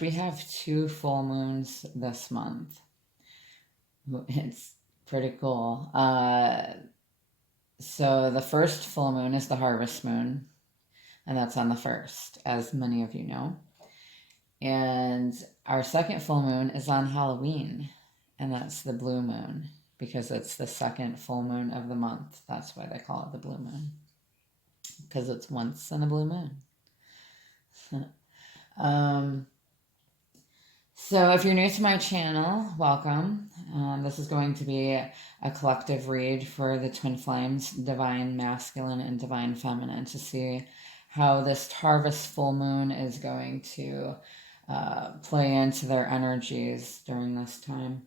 We have 2 full moons this month. It's pretty cool. So the first full moon is the harvest moon, and that's on the 1st, as many of you know. And our second full moon is on Halloween, and that's the blue moon, because it's the second full moon of the month. That's why they call it the blue moon, because it's once in a blue moon. So if you're new to my channel, welcome. This is going to be a collective read for the twin flames, divine masculine and divine feminine, to see how this harvest full moon is going to play into their energies during this time.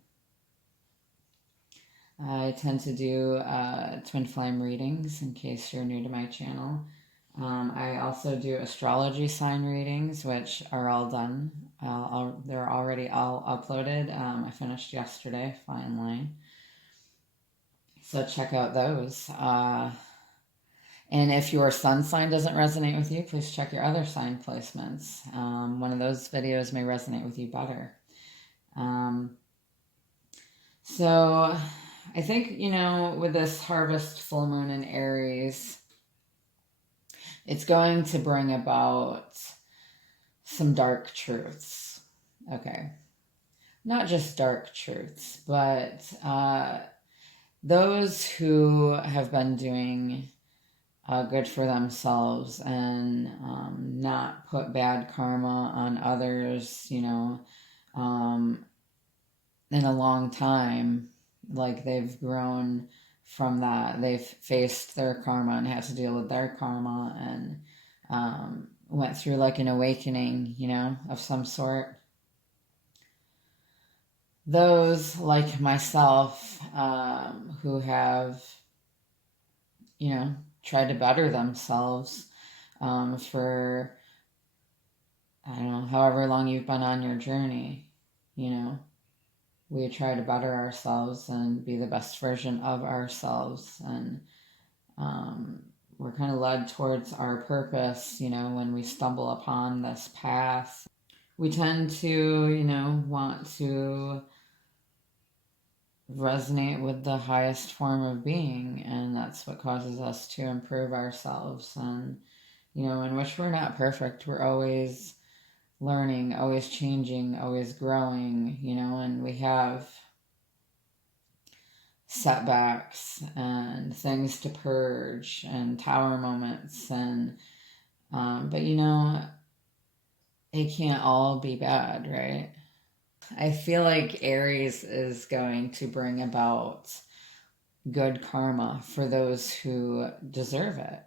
I tend to do twin flame readings in case you're new to my channel. I also do astrology sign readings, which are all done. They're already all uploaded. I finished yesterday, finally. So check out those. And if your sun sign doesn't resonate with you, please check your other sign placements. One of those videos may resonate with you better. So I think, with this harvest full moon in Aries, it's going to bring about some dark truths. Okay. Not just dark truths, but those who have been doing good for themselves and not put bad karma on others, in a long time, like they've grown from that. They've faced their karma and had to deal with their karma and went through like an awakening, of some sort. Those like myself who have, tried to better themselves for, I don't know, however long you've been on your journey, we try to better ourselves and be the best version of ourselves. And we're kind of led towards our purpose, when we stumble upon this path. We tend to, want to resonate with the highest form of being, and that's what causes us to improve ourselves. And, in which we're not perfect. We're always learning, always changing, always growing, and we have setbacks and things to purge and tower moments and but it can't all be bad, right? I feel like Aries is going to bring about good karma for those who deserve it,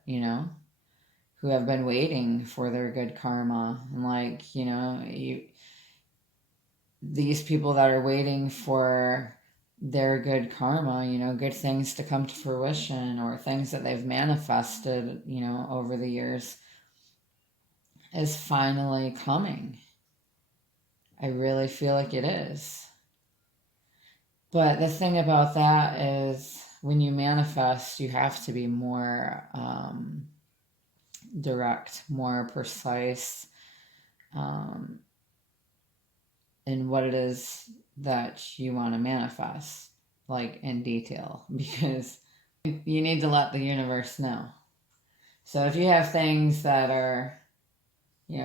who have been waiting for their good karma. And these people that are waiting for their good karma, good things to come to fruition, or things that they've manifested, over the years, is finally coming. I really feel like it is. But the thing about that is, when you manifest, you have to be more direct, more precise in what it is that you want to manifest, like in detail, because you need to let the universe know. So if you have things that are,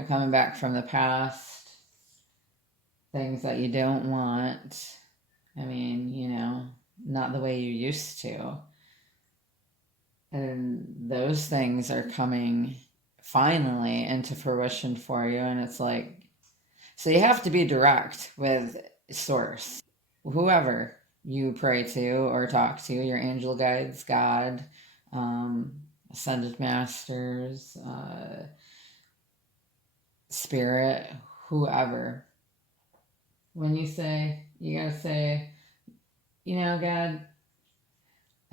coming back from the past, things that you don't want, not the way you used to, and those things are coming finally into fruition for you, and it's like, so you have to be direct with source, whoever you pray to or talk to, your angel guides, God, ascended masters, spirit, whoever. When you say, you gotta say, God,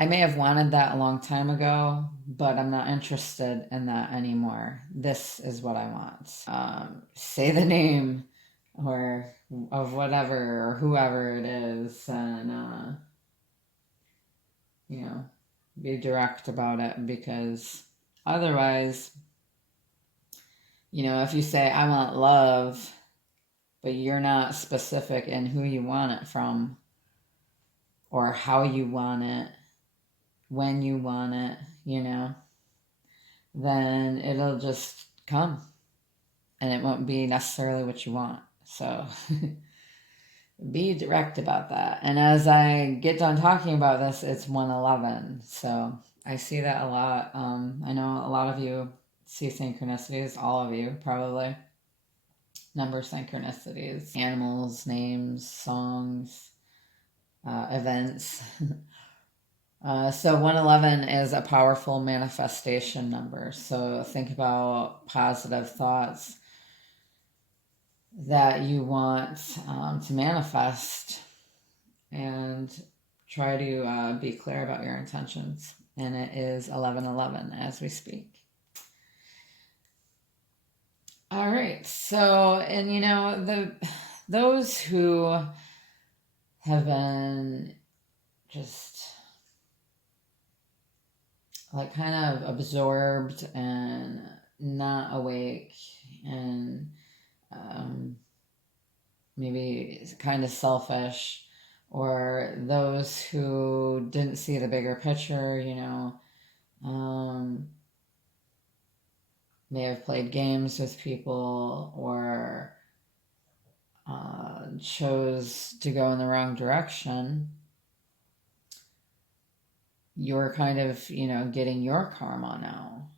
I may have wanted that a long time ago, but I'm not interested in that anymore. This is what I want. Say the name or of whatever or whoever it is, and be direct about it, because otherwise, if you say I want love, but you're not specific in who you want it from or how you want it, when you want it, then it'll just come and it won't be necessarily what you want. So be direct about that. And as I get done talking about this, it's 111. So I see that a lot. I know a lot of you see synchronicities, all of you probably. Number synchronicities, animals, names, songs, events. So 111 is a powerful manifestation number. So think about positive thoughts that you want to manifest and try to be clear about your intentions. And it is 1111 as we speak. All right. So, and those who have been just like kind of absorbed and not awake and maybe kind of selfish, or those who didn't see the bigger picture, may have played games with people or chose to go in the wrong direction. You're kind of, getting your karma now.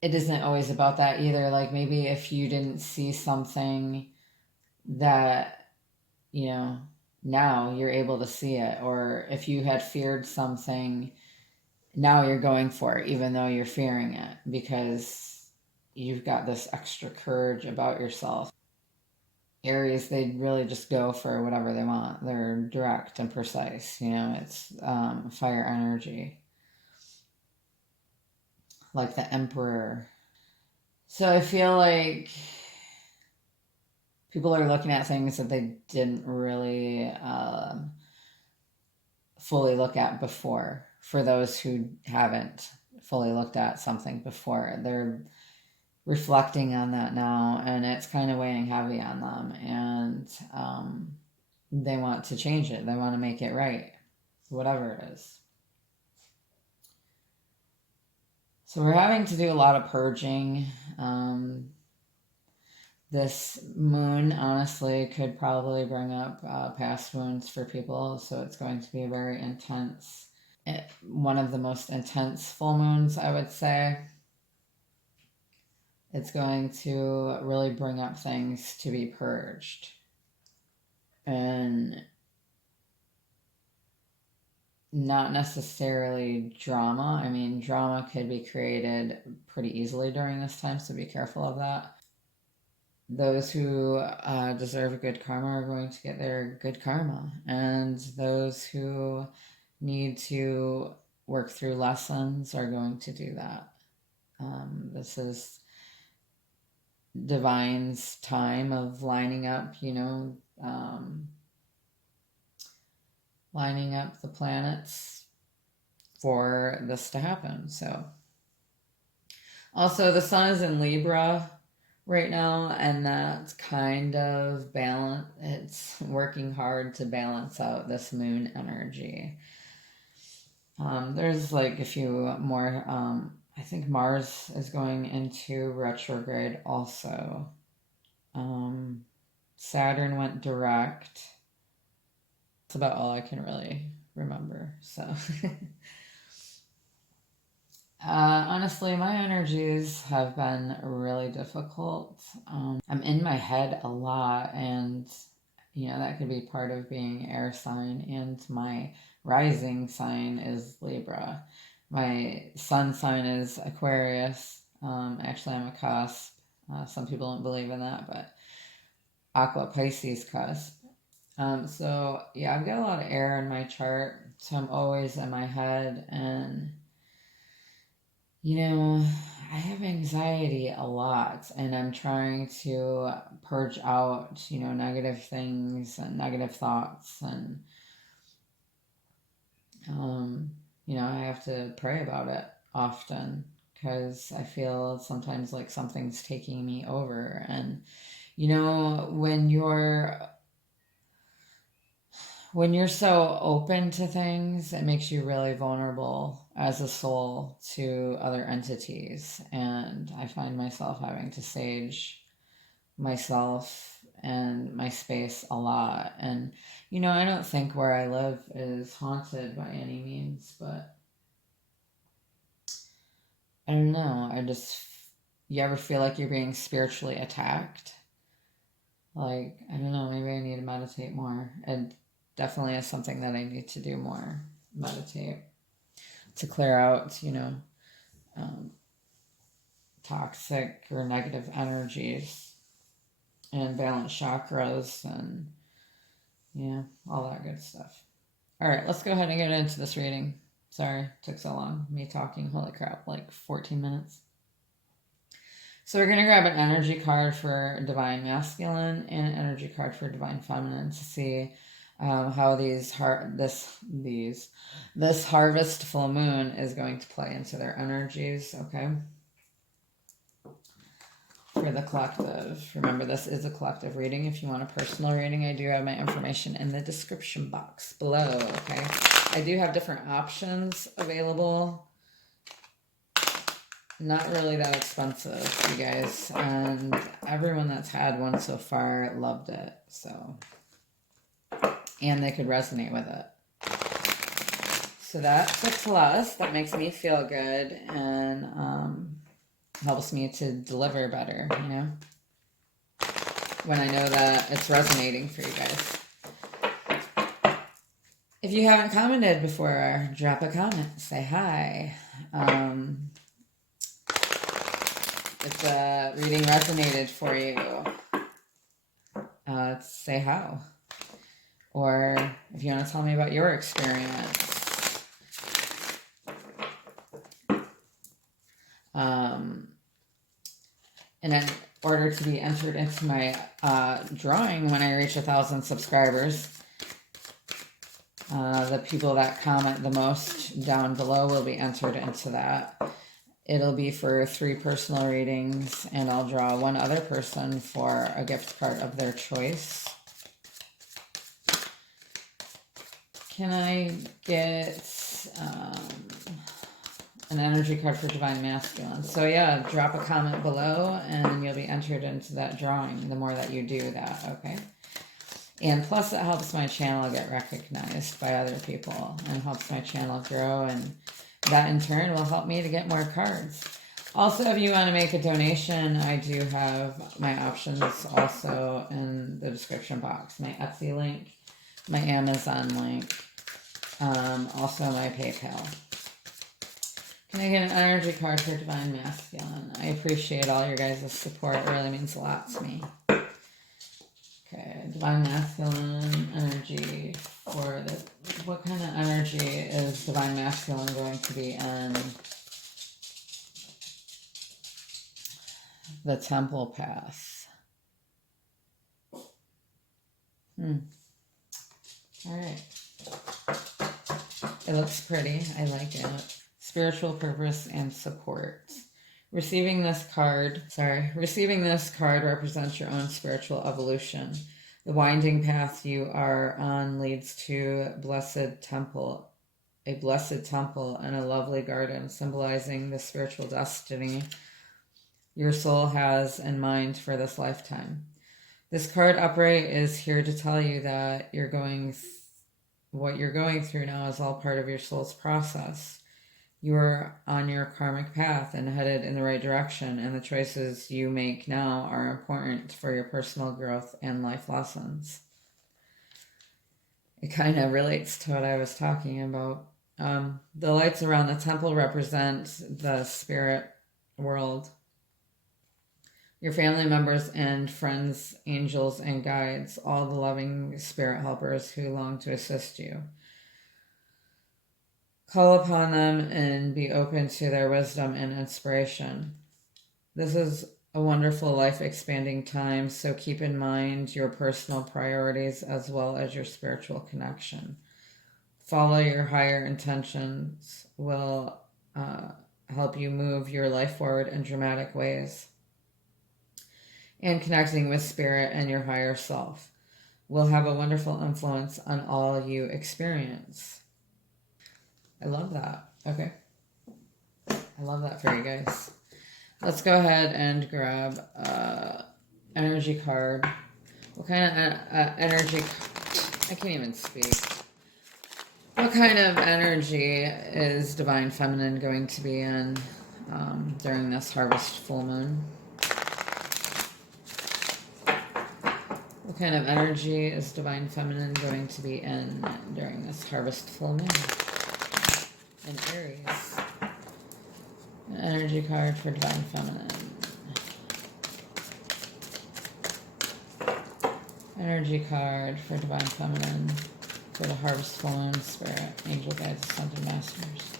It isn't always about that either. Like maybe if you didn't see something that, now you're able to see it, or if you had feared something, now you're going for it, even though you're fearing it, because you've got this extra courage about yourself. Aries, they really just go for whatever they want. They're direct and precise. It's fire energy, like the Emperor. So I feel like people are looking at things that they didn't really fully look at before. For those who haven't fully looked at something before, they're reflecting on that now, and it's kind of weighing heavy on them, and they want to change it. They want to make it right, whatever it is. So we're having to do a lot of purging. This moon, honestly, could probably bring up past wounds for people, so it's going to be very intense. One of the most intense full moons, I would say. It's going to really bring up things to be purged. And not necessarily drama. I mean, drama could be created pretty easily during this time, so be careful of that. Those who deserve good karma are going to get their good karma, and those who need to work through lessons are going to do that. This is Divine's time of lining up, lining up the planets for this to happen. So, also the sun is in Libra right now, and that's kind of balance. It's working hard to balance out this moon energy. There's like a few more. I think Mars is going into retrograde also. Saturn went direct. That's about all I can really remember. So, honestly, my energies have been really difficult. I'm in my head a lot, and that could be part of being air sign, and my rising sign is Libra. My sun sign is Aquarius. Actually, I'm a cusp. Some people don't believe in that, but Aqua Pisces cusp. So yeah, I've got a lot of air in my chart, so I'm always in my head, and I have anxiety a lot, and I'm trying to purge out, negative things and negative thoughts, and I have to pray about it often because I feel sometimes like something's taking me over, and You know, when you're so open to things, it makes you really vulnerable as a soul to other entities. And I find myself having to sage myself and my space a lot. And, you know, I don't think where I live is haunted by any means, but I don't know. You ever feel like you're being spiritually attacked? Like, I don't know, maybe I need to meditate more. It definitely is something that I need to do more. Meditate to clear out, you know, um, toxic or negative energies and balance chakras and, yeah, all that good stuff. All right, let's go ahead and get into this reading. Sorry, it took so long. Me talking, holy crap, like 14 minutes. So we're going to grab an energy card for Divine Masculine and an energy card for Divine Feminine to see how this harvest full moon is going to play into their energies, okay? For the collective. Remember, this is a collective reading. If you want a personal reading, I do have my information in the description box below, okay? I do have different options available. Not really that expensive, you guys. And everyone that's had one so far loved it, so. And they could resonate with it. So that's a plus. That makes me feel good and helps me to deliver better, you know? When I know that it's resonating for you guys. If you haven't commented before, drop a comment. Say hi. If the reading resonated for you, say how. Or if you want to tell me about your experience. And in order to be entered into my drawing when I reach 1,000 subscribers, the people that comment the most down below will be entered into that. It'll be for 3 personal readings, and I'll draw one other person for a gift card of their choice. Can I get an energy card for Divine Masculine? So yeah, drop a comment below and you'll be entered into that drawing the more that you do that, okay? And plus it helps my channel get recognized by other people and helps my channel grow, and that in turn will help me to get more cards. Also, if you want to make a donation, I do have my options also in the description box. My Etsy link, my Amazon link, also my PayPal. Can I get an energy card for Divine Masculine? I appreciate all your guys' support. It really means a lot to me. Okay, Divine Masculine energy for the... What kind of energy is Divine Masculine going to be in the Temple Path? Alright. It looks pretty. I like it. Spiritual purpose and support. Receiving this card represents your own spiritual evolution. The winding path you are on leads to a blessed temple and a lovely garden, symbolizing the spiritual destiny your soul has in mind for this lifetime. This card upright is here to tell you that what you're going through now is all part of your soul's process. You are on your karmic path and headed in the right direction, and the choices you make now are important for your personal growth and life lessons. It kind of relates to what I was talking about. The lights around the temple represent the spirit world. Your family members and friends, angels and guides, all the loving spirit helpers who long to assist you. Call upon them and be open to their wisdom and inspiration. This is a wonderful life-expanding time, so keep in mind your personal priorities as well as your spiritual connection. Follow your higher intentions will help you move your life forward in dramatic ways. and connecting with spirit and your higher self will have a wonderful influence on all you experience. I love that. Okay. I love that for you guys. Let's go ahead and grab energy card. What kind of energy? I can't even speak. What kind of energy is Divine Feminine going to be in during this harvest full moon? What kind of energy is Divine Feminine going to be in during this harvest full moon? In Aries. An energy card for Divine Feminine. Energy card for Divine Feminine for the harvest full moon, spirit, angel guides, ascended masters.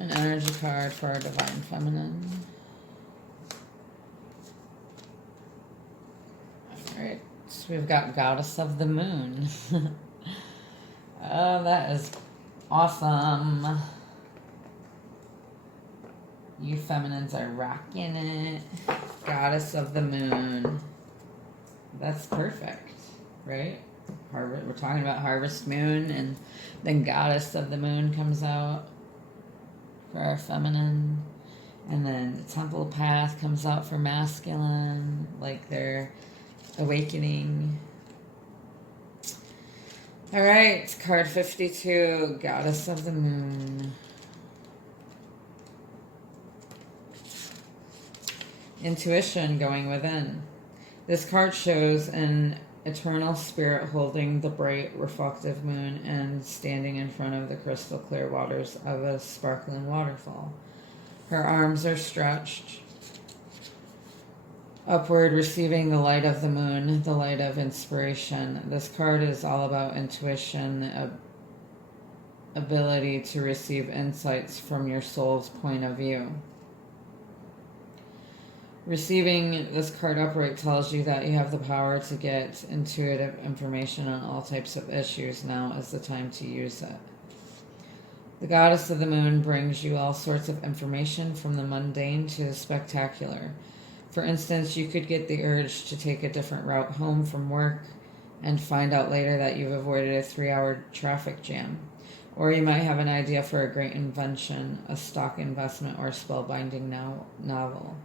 An energy card for our Divine Feminine. Alright, so we've got Goddess of the Moon. Oh, that is awesome. You feminines are rocking it. Goddess of the Moon. That's perfect, right? We're talking about harvest moon, and then Goddess of the Moon comes out for our feminine, and then the Temple Path comes out for masculine, like they're awakening. All right, card 52, Goddess of the Moon. Intuition going within. This card shows an eternal spirit holding the bright, reflective moon and standing in front of the crystal clear waters of a sparkling waterfall. Her arms are stretched upward, receiving the light of the moon, the light of inspiration. This card is all about intuition, ability to receive insights from your soul's point of view. Receiving this card upright tells you that you have the power to get intuitive information on all types of issues. Now is the time to use it. The Goddess of the Moon brings you all sorts of information, from the mundane to the spectacular. For instance, you could get the urge to take a different route home from work and find out later that you've avoided a 3-hour traffic jam. Or you might have an idea for a great invention, a stock investment, or a spellbinding novel.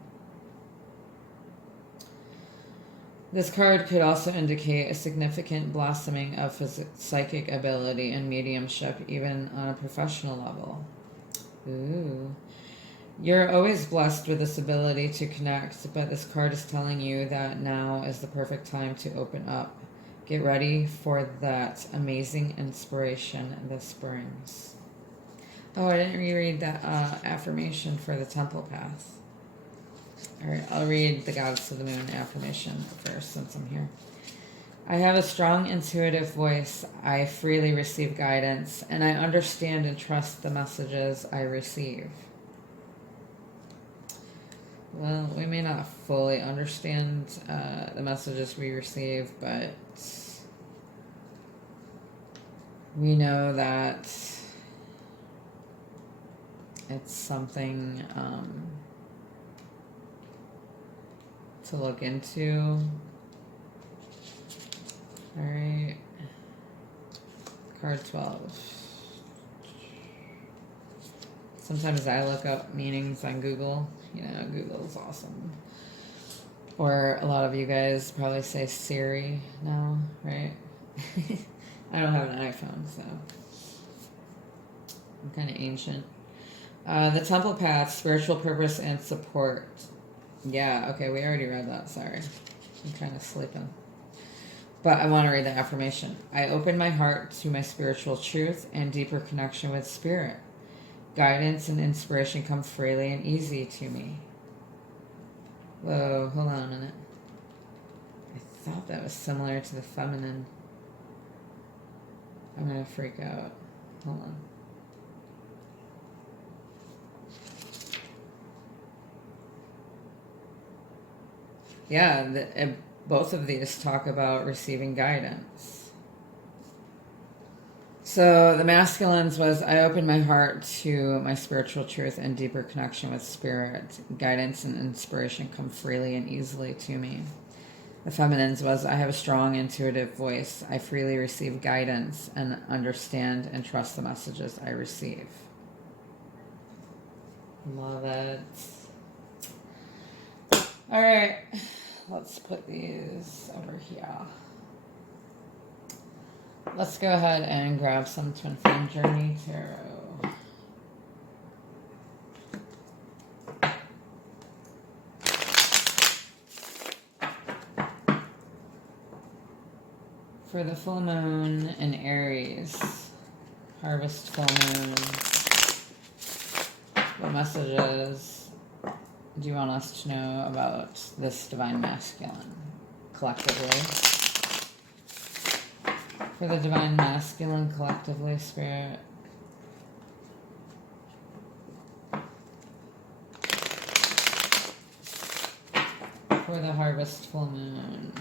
This card could also indicate a significant blossoming of psychic ability and mediumship, even on a professional level. Ooh. You're always blessed with this ability to connect, but this card is telling you that now is the perfect time to open up. Get ready for that amazing inspiration this brings. Oh, I didn't reread that affirmation for the Temple Path. Alright, I'll read the Goddess of the Moon affirmation first since I'm here. I have a strong intuitive voice. I freely receive guidance, and I understand and trust the messages I receive. Well, we may not fully understand the messages we receive, but we know that it's something to look into. All right, card 12. Sometimes I look up meanings on Google. You know, Google is awesome. Or a lot of you guys probably say Siri now, right? I don't have an iPhone, so I'm kind of ancient. The Temple Path, spiritual purpose and support. Yeah, okay, we already read that, sorry. I'm kind of sleeping. But I want to read the affirmation. I open my heart to my spiritual truth and deeper connection with spirit. Guidance and inspiration come freely and easy to me. Whoa, hold on a minute. I thought that was similar to the feminine. I'm going to freak out. Hold on. Yeah, both of these talk about receiving guidance. So the masculines was, I open my heart to my spiritual truth and deeper connection with spirit. Guidance and inspiration come freely and easily to me. The feminines was, I have a strong intuitive voice. I freely receive guidance and understand and trust the messages I receive. Love it. All right, let's put these over here. Let's go ahead and grab some Twin Flame Journey Tarot. For the full moon in Aries, harvest full moon, what messages do you want us to know about this divine masculine collectively? For the divine masculine collectively, Spirit. For the harvest full moon.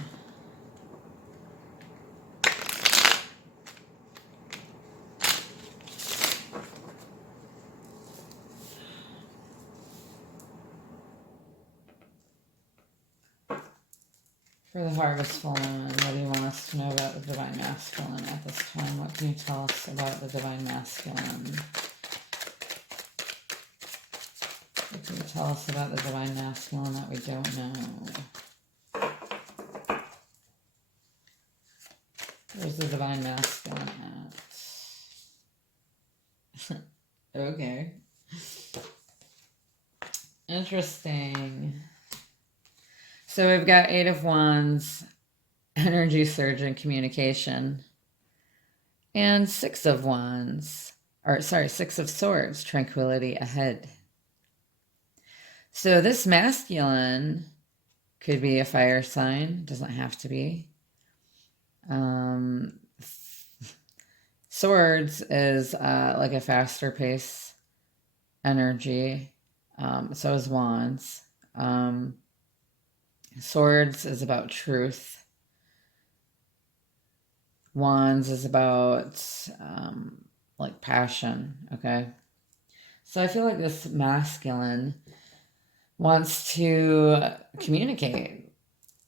For the harvest full moon, what do you want us to know about the divine masculine at this time? What can you tell us about the divine masculine? What can you tell us about the divine masculine that we don't know? Where's the divine masculine at? Okay. Interesting. So we've got 8 of Wands, energy surge and communication, and 6 of Wands, or sorry, 6 of Swords, tranquility ahead. So this masculine could be a fire sign, doesn't have to be. Swords is like a faster pace energy. So is Wands. Swords is about truth. Wands is about like passion, okay? So I feel like this masculine wants to communicate,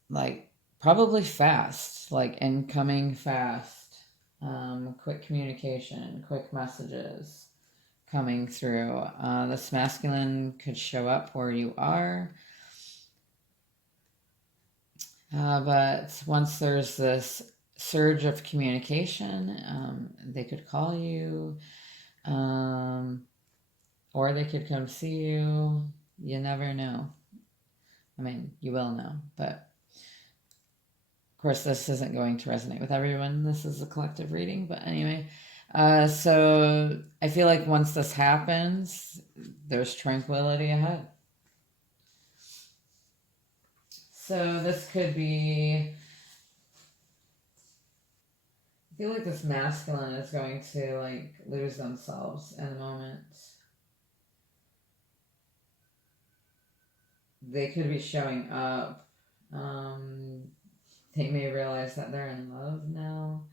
like probably fast, like incoming fast, quick communication, quick messages coming through. This masculine could show up where you are. But once there's this surge of communication, they could call you, or they could come see you. You never know. I mean, you will know, but of course this isn't going to resonate with everyone. This is a collective reading, but anyway. So I feel like once this happens, there's tranquility ahead. So this could be, I feel like this masculine is going to like lose themselves in a moment. They could be showing up. They may realize that they're in love now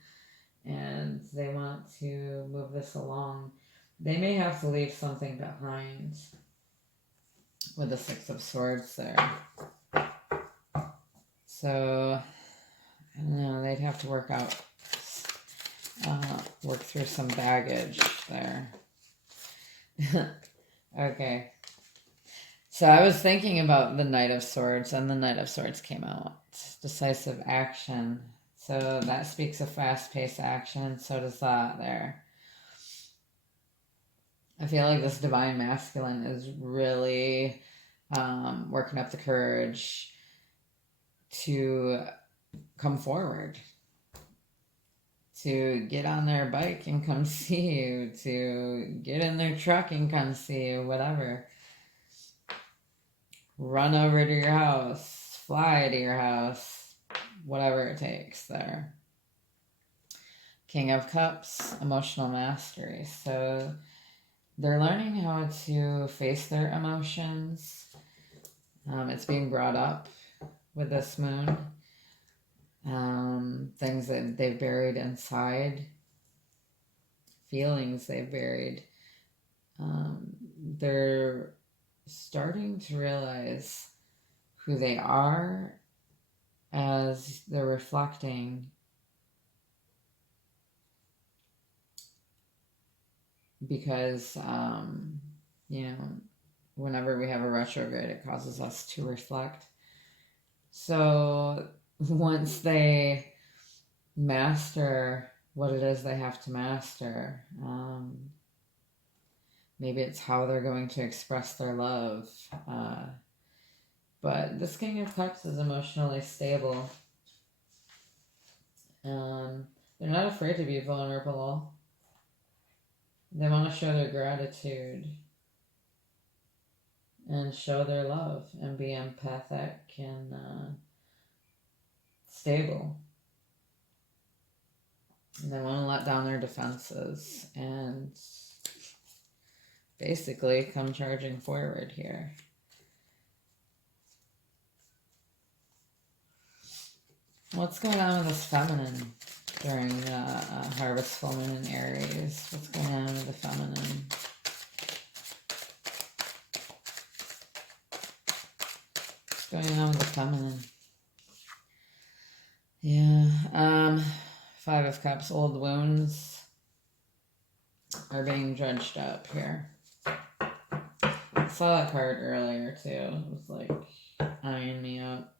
and they want to move this along. They may have to leave something behind with the 6 of Swords there. So, I don't know, they'd have to work through some baggage there. Okay. So I was thinking about the Knight of Swords, and the Knight of Swords came out. Decisive action. So that speaks of fast-paced action, so does that there. I feel like this divine masculine is really working up the courage to come forward, to get on their bike and come see you, to get in their truck and come see you, whatever. Run over to your house, fly to your house, whatever it takes there. King of Cups, emotional mastery. So they're learning how to face their emotions. It's being brought up with this moon. Things that they've buried inside. feelings they've buried. They're starting to realize who they are as they're reflecting, because whenever we have a retrograde, it causes us to reflect. So once they master what it is they have to master, maybe it's how they're going to express their love. But this King of Cups is emotionally stable. They're not afraid to be vulnerable. They want to show their gratitude and show their love and be empathic and stable. And they want to let down their defenses and basically come charging forward here. What's going on with this feminine during the harvest full moon in Aries? What's going on with the feminine? What's going on with the feminine? Yeah. 5 of Cups. Old wounds are being dredged up here. I saw that card earlier too. It was like eyeing me up.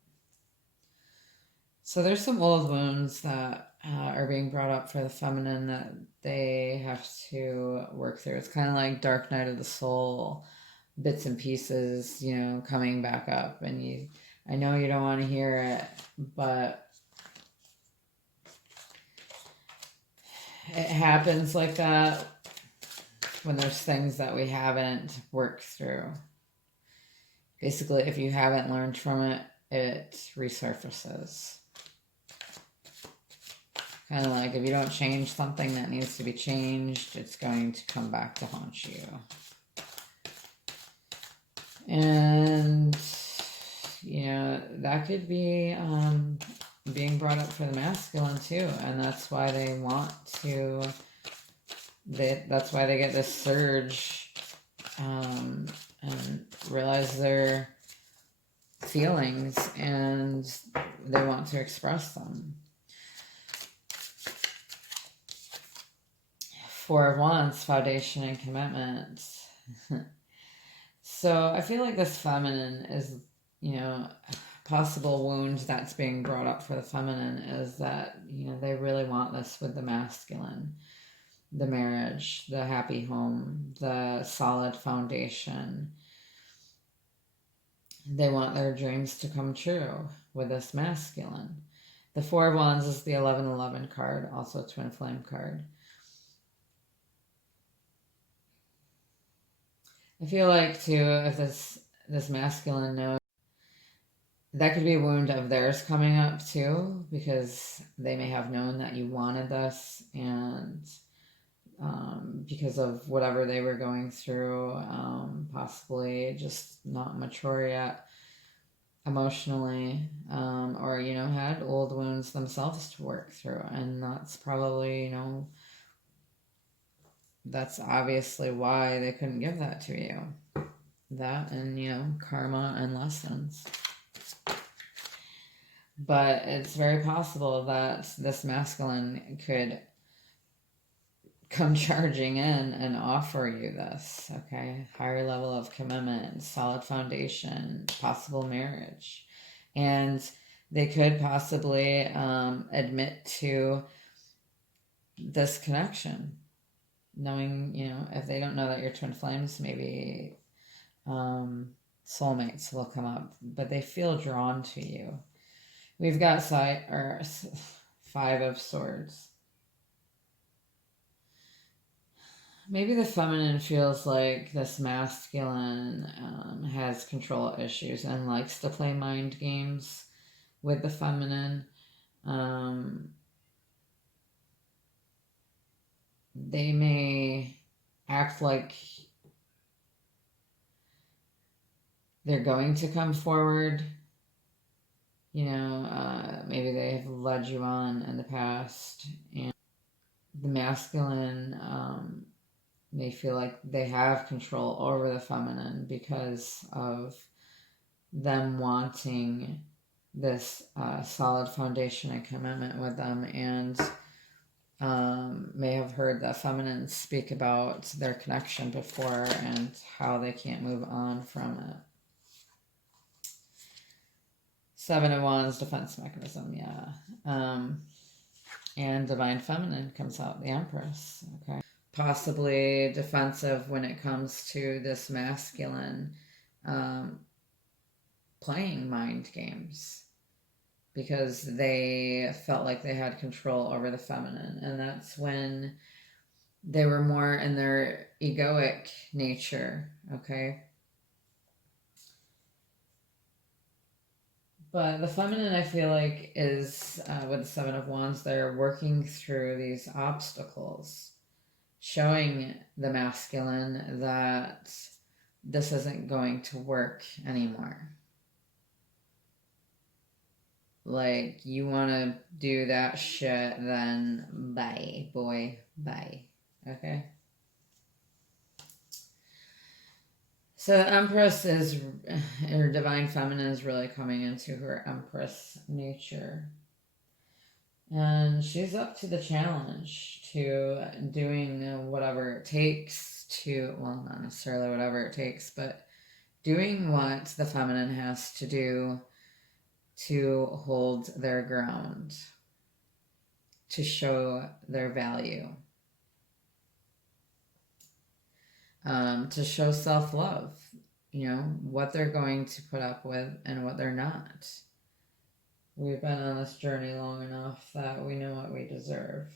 So there's some old wounds that are being brought up for the feminine that they have to work through. It's kind of like dark night of the soul, bits and pieces, coming back up. And I know you don't want to hear it, but it happens like that when there's things that we haven't worked through. Basically, if you haven't learned from it, it resurfaces. Kind of like if you don't change something that needs to be changed, it's going to come back to haunt you. And, that could be being brought up for the masculine too. And that's why they want to, that's why they get this surge and realize their feelings and they want to express them. 4 of Wands, foundation and commitment. So I feel like this feminine is, possible wound that's being brought up for the feminine is that, they really want this with the masculine. The marriage, the happy home, the solid foundation. They want their dreams to come true with this masculine. The 4 of Wands is the 1111 card, also a twin flame card. I feel like too, if this masculine knows, that could be a wound of theirs coming up too, because they may have known that you wanted this, and because of whatever they were going through, possibly just not mature yet emotionally, or had old wounds themselves to work through, and that's probably that's obviously why they couldn't give that to you. That and karma and lessons. But it's very possible that this masculine could come charging in and offer you this, okay? Higher level of commitment, solid foundation, possible marriage. And they could possibly admit to this connection, knowing, if they don't know that you're twin flames, maybe soulmates will come up, but they feel drawn to you. We've got 5 of Swords. Maybe the feminine feels like this masculine has control issues and likes to play mind games with the feminine. They may act like they're going to come forward. Maybe they've led you on in the past, and the masculine may feel like they have control over the feminine because of them wanting this solid foundation and commitment with them, and may have heard the feminine speak about their connection before and how they can't move on from it. Seven of Wands, defense mechanism, yeah. And divine feminine comes out, the Empress, okay. Possibly defensive when it comes to this masculine playing mind games because they felt like they had control over the feminine, and that's when they were more in their egoic nature, okay? But the feminine, I feel like, is, with the Seven of Wands, they're working through these obstacles, showing the masculine that this isn't going to work anymore. Like, you want to do that shit, then bye, boy, bye. Okay? So the Empress is, her divine feminine is really coming into her Empress nature. And she's up to the challenge to doing whatever it takes to, well, not necessarily whatever it takes, but doing what the feminine has to do to hold their ground, to show their value, to show self-love, you know, what they're going to put up with and what they're not. We've been on this journey long enough that we know what we deserve.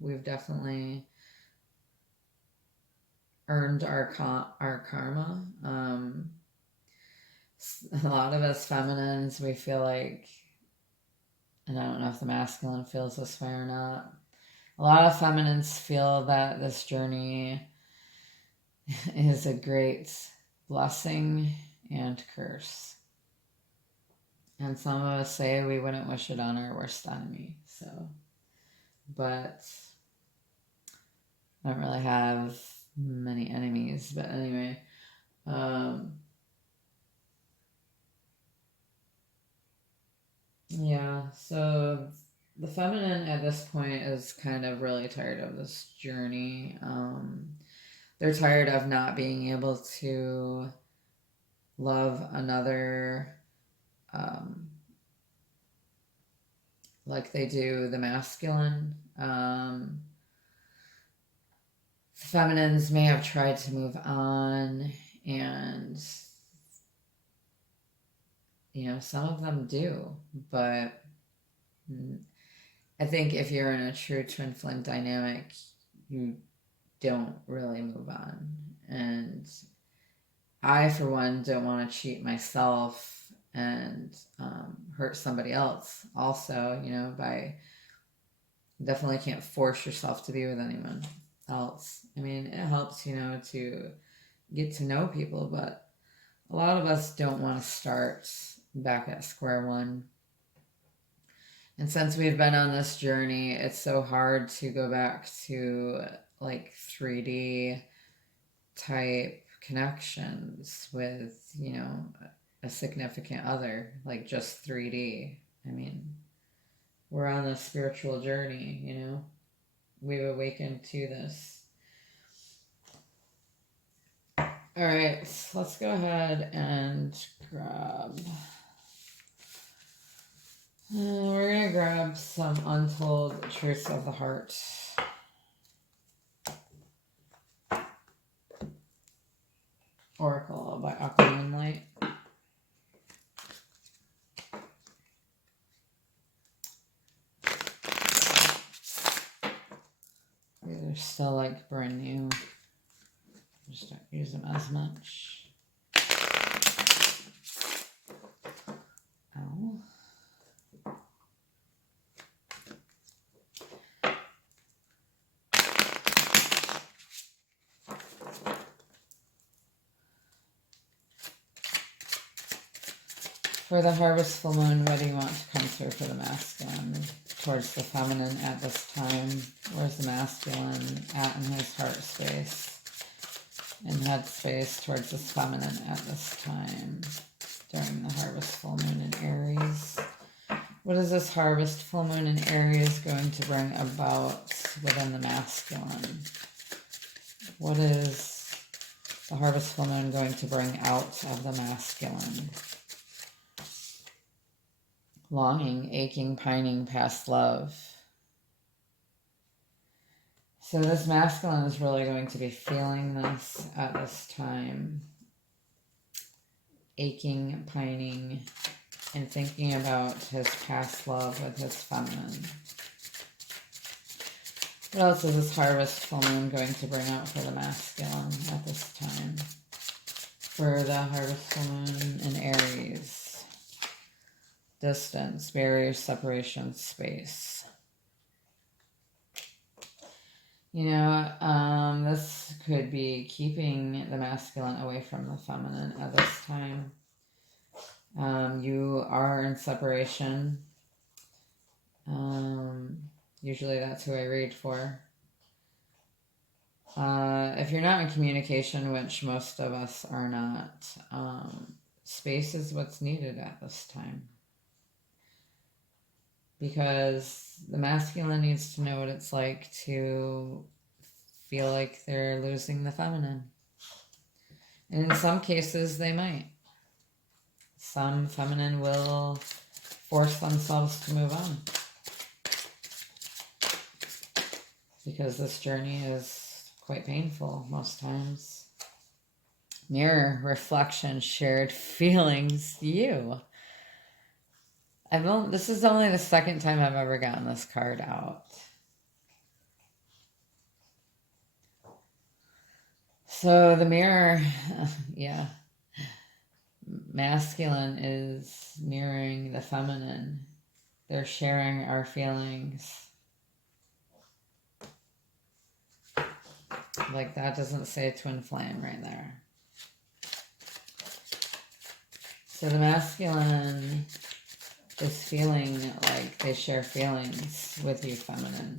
We've definitely earned our karma. A lot of us feminines, we feel like, and I don't know if the masculine feels this way or not, a lot of feminines feel that this journey is a great blessing and curse. And some of us say we wouldn't wish it on our worst enemy. So, but I don't really have many enemies. But anyway, yeah, so the feminine at this point is kind of really tired of this journey. They're tired of not being able to love another like they do the masculine. The feminines may have tried to move on, and you know, some of them do, but I think if you're in a true twin flame dynamic, you don't really move on. And I, for one, don't want to cheat myself and hurt somebody else also, you know, by definitely can't force yourself to be with anyone else. I mean, it helps, you know, to get to know people, but a lot of us don't want to start back at square one. And since we've been on this journey, it's so hard to go back to like 3D type connections with, you know, a significant other, like just 3D. I mean, we're on a spiritual journey, you know, we've awakened to this. All right, let's go ahead and grab. We're going to grab some Untold Truths of the Heart. Oracle by Aquamoonlight. These are still like brand new. Just don't use them as much. Ow. For the harvest full moon, what do you want to come through for the masculine? towards the feminine at this time? Where's the masculine at in his heart space and head space towards this feminine at this time during the harvest full moon in Aries? What is this harvest full moon in Aries going to bring about within the masculine? What is the harvest full moon going to bring out of the masculine? Longing, aching, pining, past love. So this masculine is really going to be feeling this at this time. Aching, pining, and thinking about his past love with his feminine. What else is this harvest full moon going to bring out for the masculine at this time? For the harvest full moon in Aries. Distance, barriers, separation, space. You know, this could be keeping the masculine away from the feminine at this time. You are in separation. Usually that's who I read for. If you're not in communication, which most of us are not, space is what's needed at this time. Because the masculine needs to know what it's like to feel like they're losing the feminine. And in some cases, they might. Some feminine will force themselves to move on. Because this journey is quite painful most times. Mirror, reflection, shared feelings, you. This is only the second time I've ever gotten this card out. So the mirror, yeah. Masculine is mirroring the feminine. They're sharing our feelings. Like that doesn't say twin flame right there. So the masculine is feeling like they share feelings with you, feminine.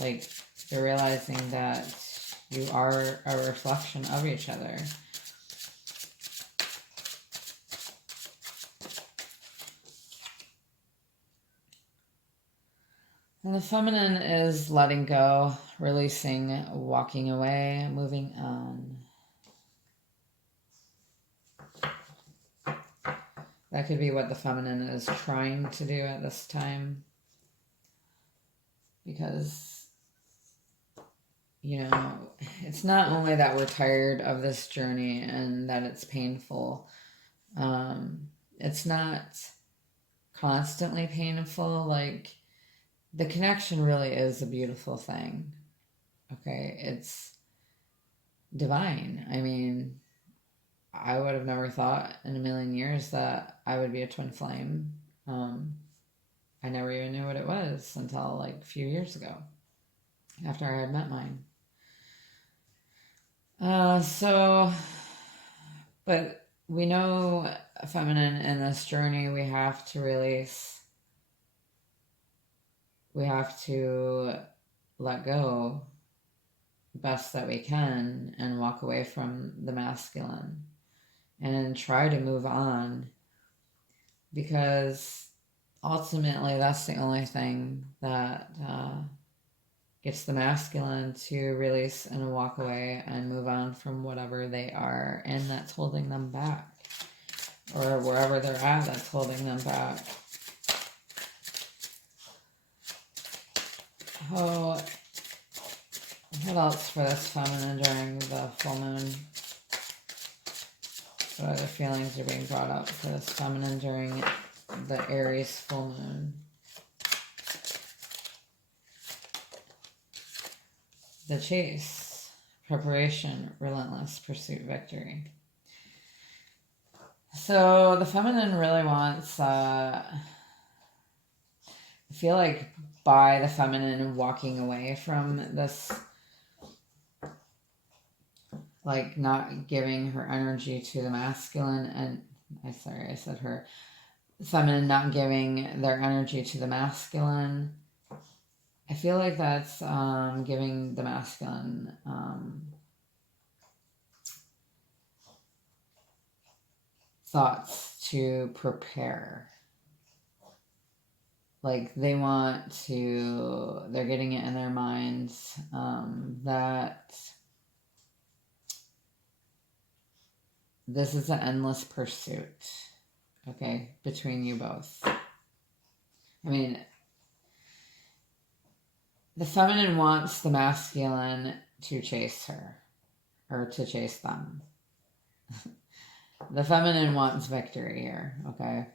Like they're realizing that you are a reflection of each other. And the feminine is letting go, releasing, walking away, moving on. That could be what the feminine is trying to do at this time. Because, you know, it's not only that we're tired of this journey and that it's painful. It's not constantly painful. Like, the connection really is a beautiful thing. Okay, it's divine. I mean, I would have never thought in a million years that I would be a twin flame. I never even knew what it was until like a few years ago after I had met mine. But we know feminine in this journey, we have to release. We have to let go best that we can and walk away from the masculine and try to move on, because ultimately that's the only thing that gets the masculine to release and walk away and move on from whatever they are and that's holding them back, or wherever they're at that's holding them back. Oh, what else for this feminine during the full moon? What other feelings are being brought up for this feminine during the Aries full moon? The chase, preparation, relentless pursuit, victory. So the feminine really wants, I feel like by the feminine walking away from this, like not giving her energy to the masculine, and I said her. feminine not giving their energy to the masculine. I feel like that's giving the masculine thoughts to prepare. Like they're getting it in their minds that this is an endless pursuit, okay, between you both. I mean, the feminine wants the masculine to chase her, or to chase them. The feminine wants victory here, okay?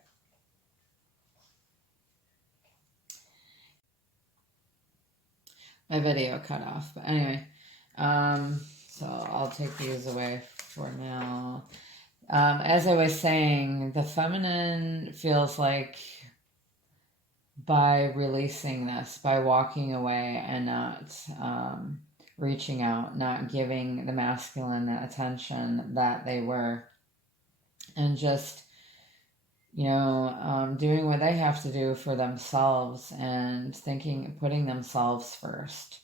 My video cut off, but anyway. So I'll take these away for now. As I was saying, the feminine feels like by releasing this, by walking away and not reaching out, not giving the masculine the attention that they were, and just, doing what they have to do for themselves and putting themselves first.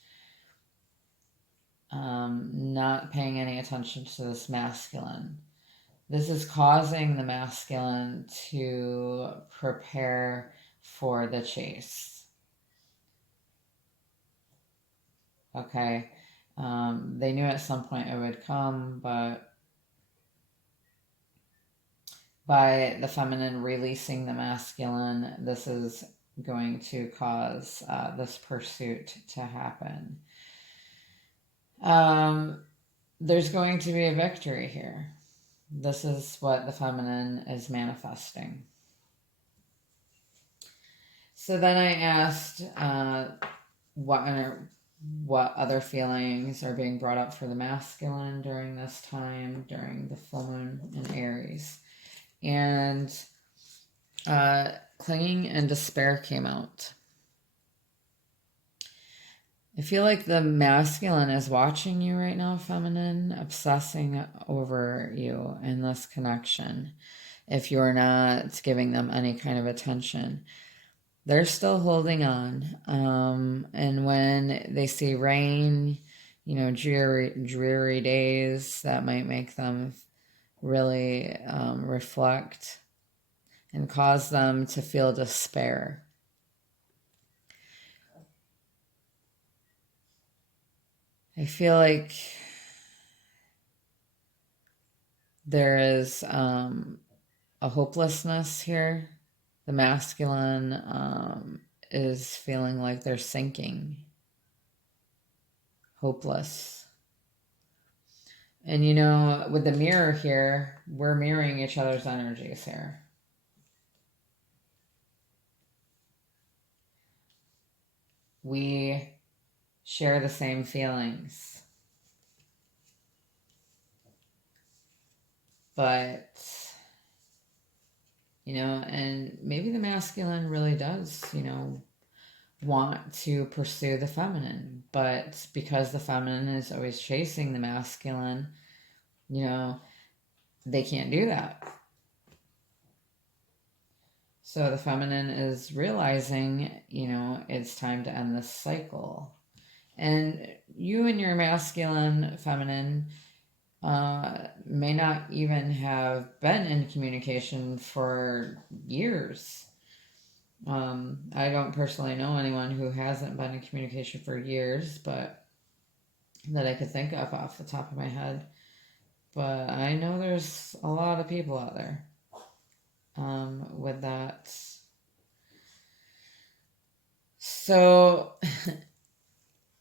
Not paying any attention to this masculine. This is causing the masculine to prepare for the chase. Okay. They knew at some point it would come, but by the feminine releasing the masculine, this is going to cause this pursuit to happen. There's going to be a victory here. This is what the feminine is manifesting. So then I asked what other feelings are being brought up for the masculine during this time, during the full moon in Aries. And clinging and despair came out. I feel like the masculine is watching you right now, feminine, obsessing over you in this connection. If you're not giving them any kind of attention, they're still holding on. And when they see rain, dreary days, that might make them really reflect and cause them to feel despair. I feel like there is a hopelessness here. The masculine is feeling like they're sinking, hopeless. And with the mirror here, we're mirroring each other's energies here. We share the same feelings. But, and maybe the masculine really does, want to pursue the feminine. But because the feminine is always chasing the masculine, they can't do that. So the feminine is realizing, it's time to end this cycle. And you and your masculine, feminine, may not even have been in communication for years. I don't personally know anyone who hasn't been in communication for years, but that I could think of off the top of my head. But I know there's a lot of people out there with that. So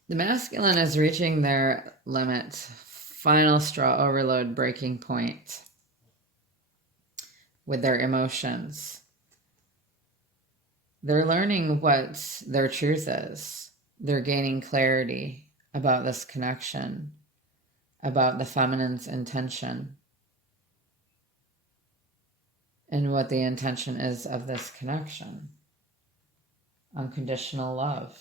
the masculine is reaching their limit, final straw overload, breaking point with their emotions. They're learning what their truth is. They're gaining clarity about this connection, about the feminine's intention, and what the intention is of this connection. Unconditional love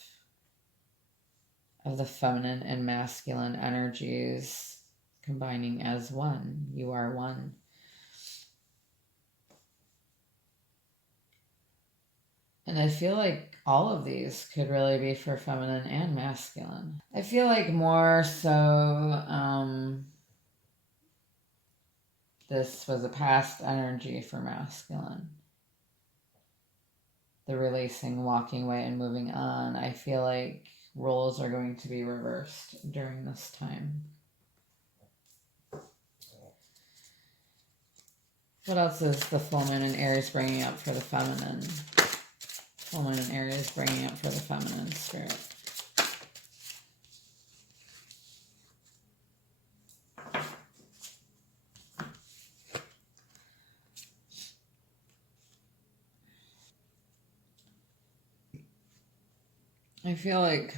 of the feminine and masculine energies combining as one. You are one. And I feel like all of these could really be for feminine and masculine. I feel like more so this was a past energy for masculine. The releasing, walking away, and moving on. I feel like roles are going to be reversed during this time. What else is the full moon in Aries bringing up for the feminine? Full moon in Aries bringing up for the feminine spirit. I feel like,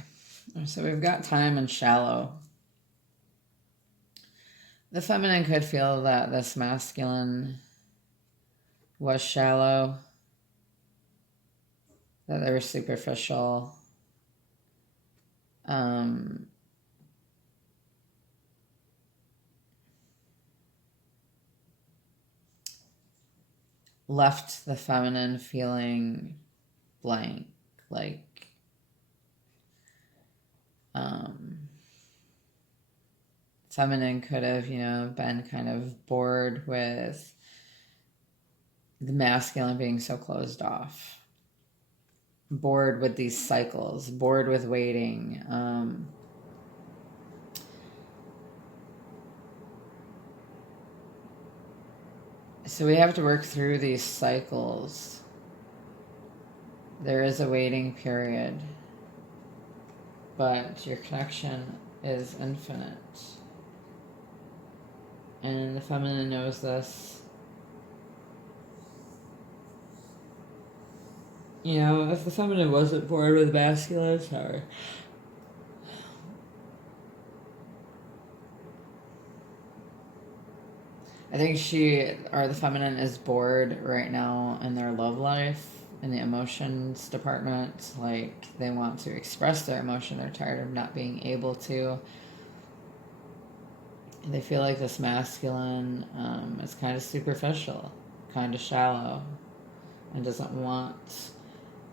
so we've got time and shallow. The feminine could feel that this masculine was shallow, that they were superficial. Left the feminine feeling blank, like feminine could have, been kind of bored with the masculine being so closed off, bored with these cycles, bored with waiting. So we have to work through these cycles. There is a waiting period, but your connection is infinite. And the feminine knows this. If the feminine wasn't bored with masculine, sorry. I think the feminine is bored right now in their love life, in the emotions department. Like, they want to express their emotion. They're tired of not being able to. They feel like this masculine is kind of superficial, kind of shallow, and doesn't want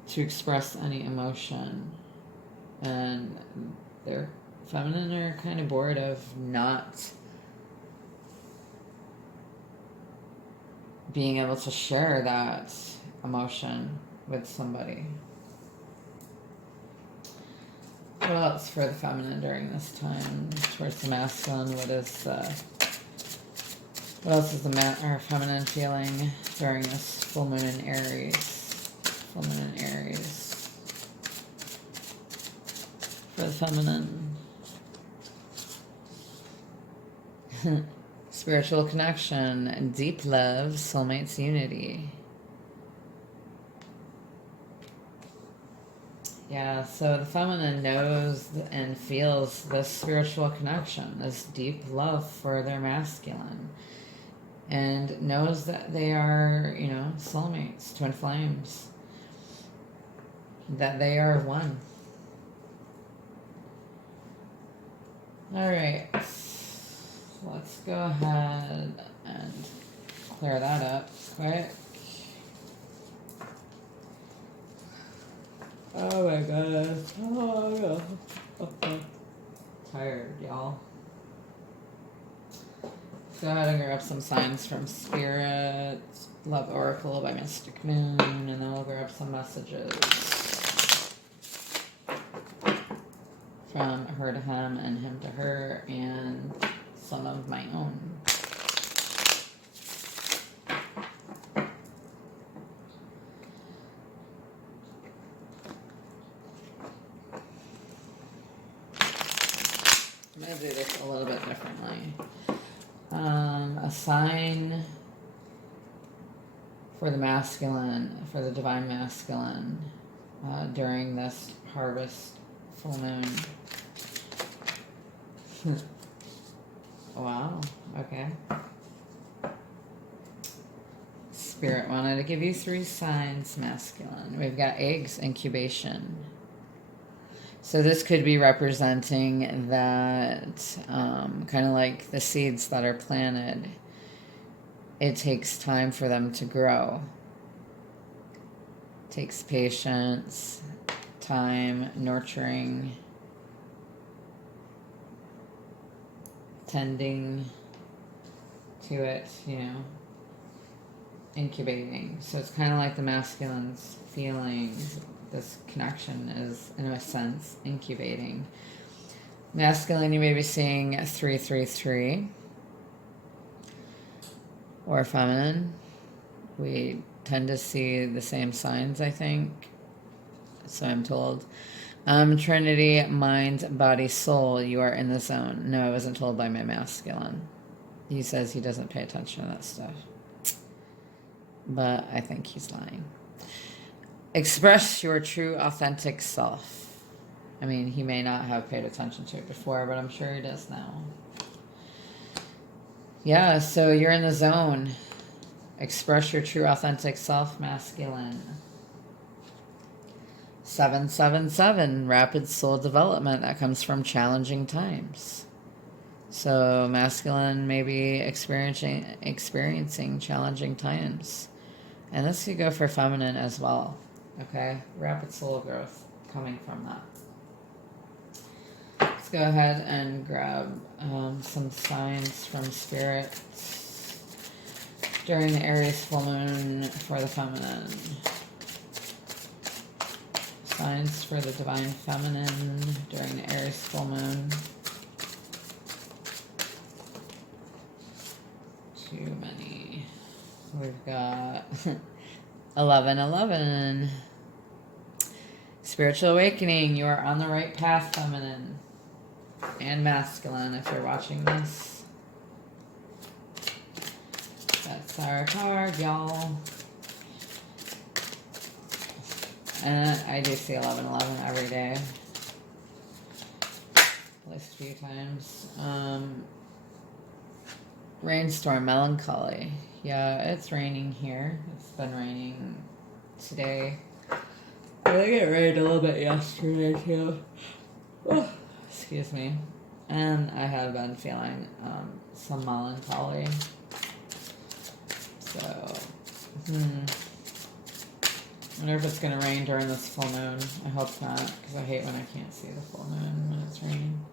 to express any emotion. And their feminine are kind of bored of not being able to share that emotion with somebody. What else for the feminine during this time? Towards the masculine, what else is our feminine feeling during this full moon in Aries? Full moon in Aries. For the feminine. Spiritual connection, deep love, soulmates unity. Yeah, so the feminine knows and feels this spiritual connection, this deep love for their masculine, and knows that they are, soulmates, twin flames, that they are one. All right, let's go ahead and clear that up quick. Oh my god. Oh, yeah. Tired, y'all. Go ahead and grab some signs from Spirit. Love Oracle by Mystic Moon. And then we'll grab some messages from her to him and him to her, and some of my own. I'm going to do this a little bit differently. A sign for the masculine, for the divine masculine, during this harvest full moon. Wow, okay. Spirit wanted to give you 3 signs, masculine. We've got eggs, incubation. So this could be representing that, kind of like the seeds that are planted. It takes time for them to grow. Takes patience, time, nurturing, tending to it, you know, incubating. So it's kind of like the masculine's feelings. This connection is, in a sense, incubating. Masculine, you may be seeing 333. Or feminine. We tend to see the same signs, I think. So I'm told. Trinity, mind, body, soul, you are in the zone. No, I wasn't told by my masculine. He says he doesn't pay attention to that stuff. But I think he's lying. Express your true, authentic self. I mean, he may not have paid attention to it before, but I'm sure he does now. Yeah, so you're in the zone. Express your true, authentic self, masculine. 777, rapid soul development that comes from challenging times. So masculine may be experiencing challenging times. And this could go for feminine as well. Okay? Rapid soul growth coming from that. Let's go ahead and grab some signs from Spirit during the Aries full moon for the feminine. Signs for the divine feminine during the Aries full moon. Too many. We've got 1111. Spiritual awakening. You are on the right path, feminine and masculine, if you're watching this. That's our card, y'all. And I do see 1111 every day. At least a few times. Rainstorm, melancholy. Yeah, it's raining here. It's been raining today. I think it rained a little bit yesterday too. Oh, excuse me. And I have been feeling some melancholy. So, I wonder if it's going to rain during this full moon. I hope not, because I hate when I can't see the full moon when it's raining.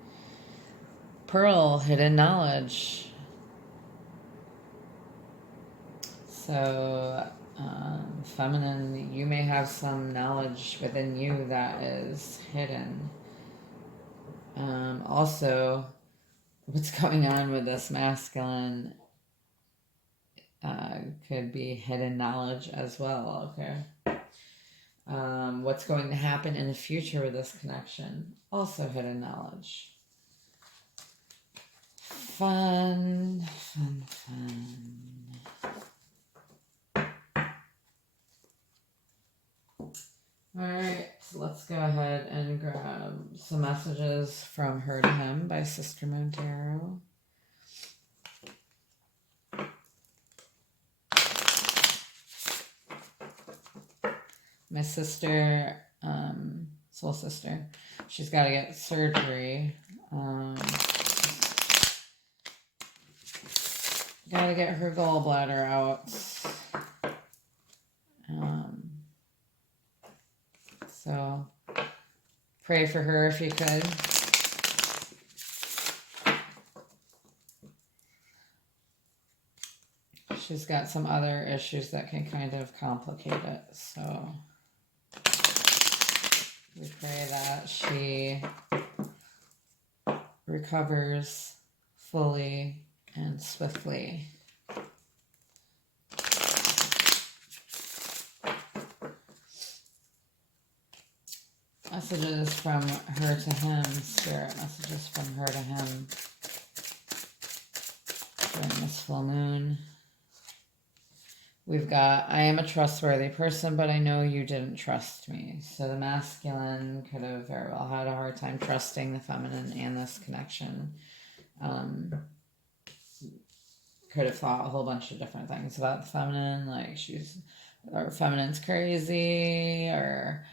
Pearl, hidden knowledge. So, feminine, you may have some knowledge within you that is hidden. Also, what's going on with this masculine could be hidden knowledge as well, okay? What's going to happen in the future with this connection, also hidden knowledge. Fun. Alright, so let's go ahead and grab some messages from Her to Him by Sister Montero. My sister, soul sister, she's got to get surgery. Got to get her gallbladder out. So pray for her if you could. She's got some other issues that can kind of complicate it. So we pray that she recovers fully and swiftly. Messages from Her to Him, Spirit messages from Her to Him during this full moon. We've got, I am a trustworthy person, but I know you didn't trust me. So the masculine could have very well had a hard time trusting the feminine and this connection. Could have thought a whole bunch of different things about the feminine, like or feminine's crazy, or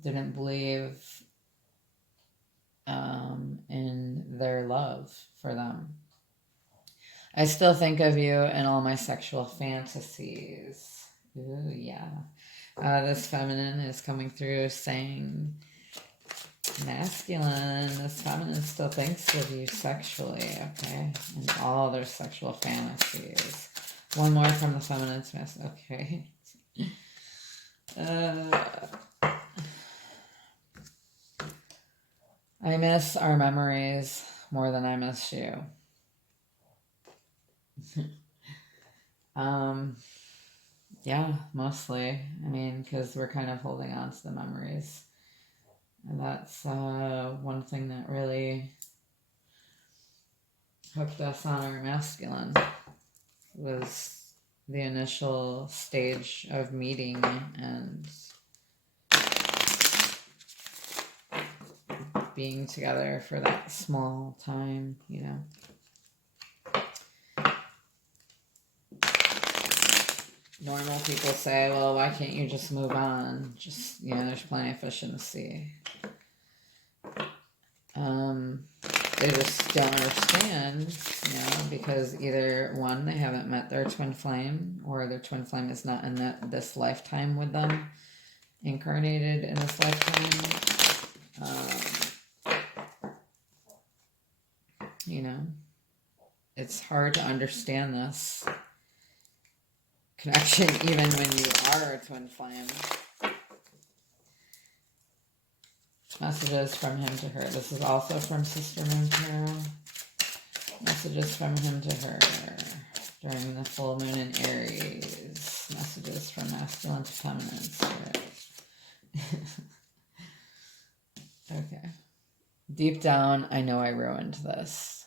didn't believe in their love for them. I still think of you in all my sexual fantasies. Ooh, yeah. This feminine is coming through saying, masculine, this feminine still thinks of you sexually, okay? And all their sexual fantasies. One more from the feminine's mess, okay? I miss our memories more than I miss you. Yeah, mostly. I mean, because we're kind of holding on to the memories. And that's one thing that really hooked us on our masculine, was the initial stage of meeting and being together for that small time, you know. Normal people say, well, why can't you just move on? Just, you know, there's plenty of fish in the sea. They just don't understand, you know, because either one, they haven't met their twin flame, or their twin flame is not in this lifetime with them, incarnated in this lifetime. You know, it's hard to understand this connection even when you are a twin flame. Messages from him to her. This is also from Sister Moon Tarot. Messages from him to her during the full moon in Aries. Messages from masculine to feminine spirit. Okay. Deep down, I know I ruined this.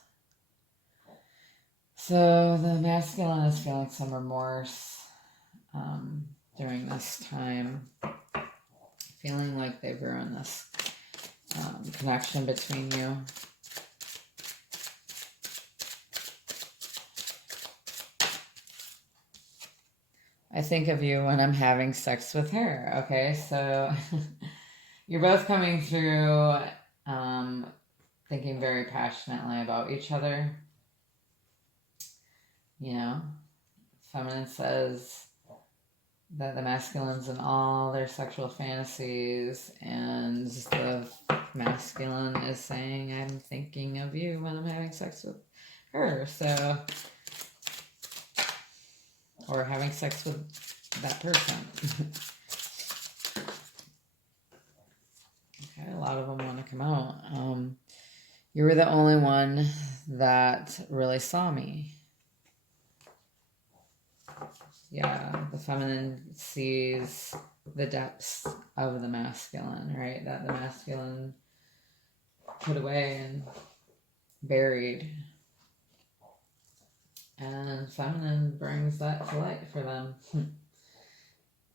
So the masculine is feeling some remorse during this time. Feeling like they've ruined this connection between you. I think of you when I'm having sex with her. Okay, so you're both coming through thinking very passionately about each other. You know, feminine says that the masculine's in all their sexual fantasies, and the masculine is saying, I'm thinking of you when I'm having sex with her. So, or having sex with that person. Okay, a lot of them want to come out. You were the only one that really saw me. Yeah, the feminine sees the depths of the masculine, right? That the masculine put away and buried. And feminine brings that to light for them.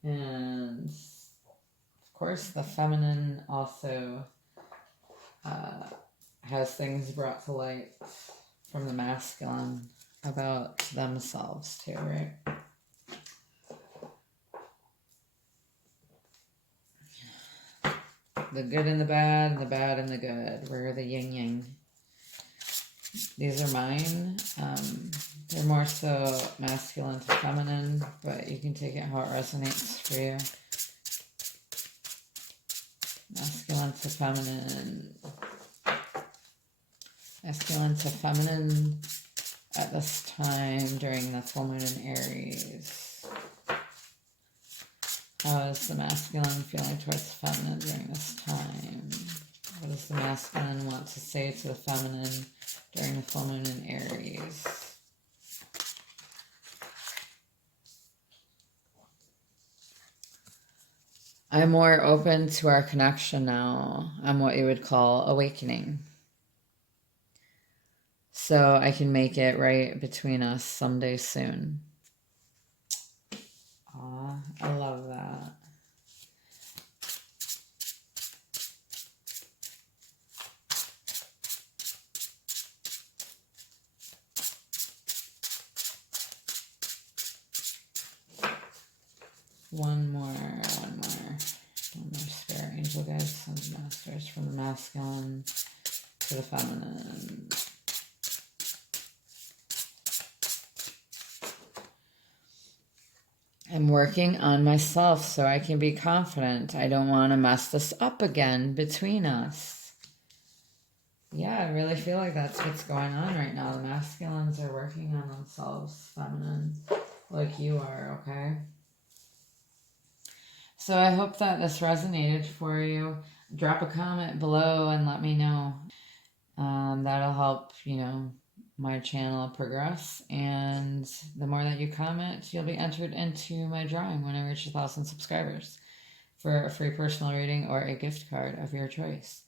And of course, the feminine also has things brought to light from the masculine about themselves too, right? The good and the bad, and the bad and the good. We're the yin yang. These are mine. They're more so masculine to feminine, but you can take it how it resonates for you. Masculine to feminine. Masculine to feminine at this time during the full moon in Aries. How is the masculine feeling towards the feminine during this time? What does the masculine want to say to the feminine during the full moon in Aries? I'm more open to our connection now. I'm what you would call awakening. So I can make it right between us someday soon. Aw, I love that. One more spirit angel guides, sons and masters, from the masculine to the feminine. I'm working on myself so I can be confident. I don't want to mess this up again between us. Yeah, I really feel like that's what's going on right now. The masculines are working on themselves, feminine, like you are, okay? So I hope that this resonated for you. Drop a comment below and let me know. That'll help, my channel progress. And the more that you comment, you'll be entered into my drawing when I reach 1,000 subscribers for a free personal reading or a gift card of your choice.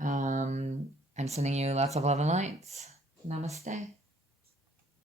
I'm sending you lots of love and lights. Namaste.